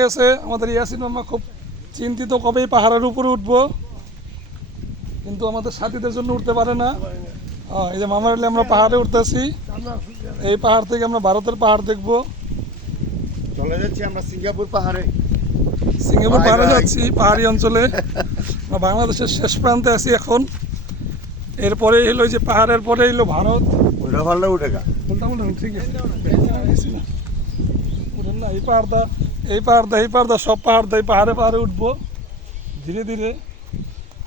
গেছে আমাদের ইয়াসিন মামা খুব চিন্তিত কবেই পাহাড়ের উপরে উঠবো, কিন্তু আমাদের সাথীদের জন্য উঠতে পারে না। এই যে মামার আমরা পাহাড়ে উঠতেছি, এই পাহাড় থেকে আমরা ভারতের পাহাড় দেখবো। চলে যাচ্ছি আমরা সিঙ্গাপুর পাহাড়ে। সিঙ্গাপুর পাহাড়ে যাচ্ছি, পাহাড়ি অঞ্চলে। বাংলাদেশের শেষ প্রান্তে আছি এখন। এরপরে এলো যে পাহাড়ের পরে এলো ভারত। ওটা ভালো উঠে গা ঠিক আছে, উঠেন না। এই পাহাড়দা সব পাহাড়ে পাহাড়ে উঠবো ধীরে ধীরে।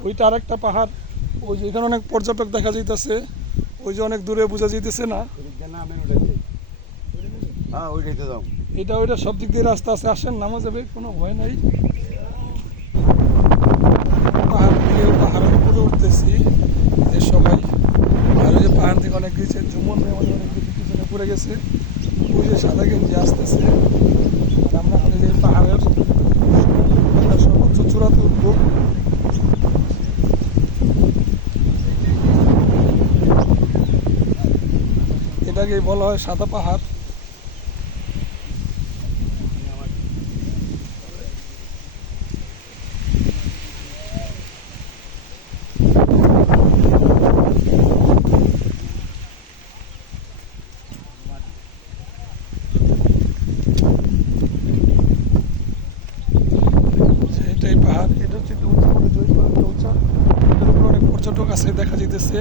ওইটা আরেকটা পাহাড়, ওই যে এখানে অনেক পর্যটক দেখা যাইতেছে, ওই যে অনেক দূরে বোঝা যাইতেছে না। হ্যাঁ ওইটাই তো দাও। ওইটা সব দিক দিয়ে রাস্তা আছে, আসেন নামা যাবে, কোনো ভয় নাই। পাহাড়ের উপরে উঠতেছি যে সবাই। আর ওই যে পাহাড় থেকে অনেক গেছে, জুমন অনেক পিছনে পড়ে গেছে, ওই যে সাদা গেঞ্জি আসতেছে। আর আমরা এখন যে পাহাড়ের সর্বোচ্চ চূড়াতে উঠবো। এটাকে বলা হয় সাদা পাহাড়। এটাই পাহাড়, এটা হচ্ছে একটু উঁচা, এটার উপরে অনেক পর্যটক আছে দেখা যেতেছে।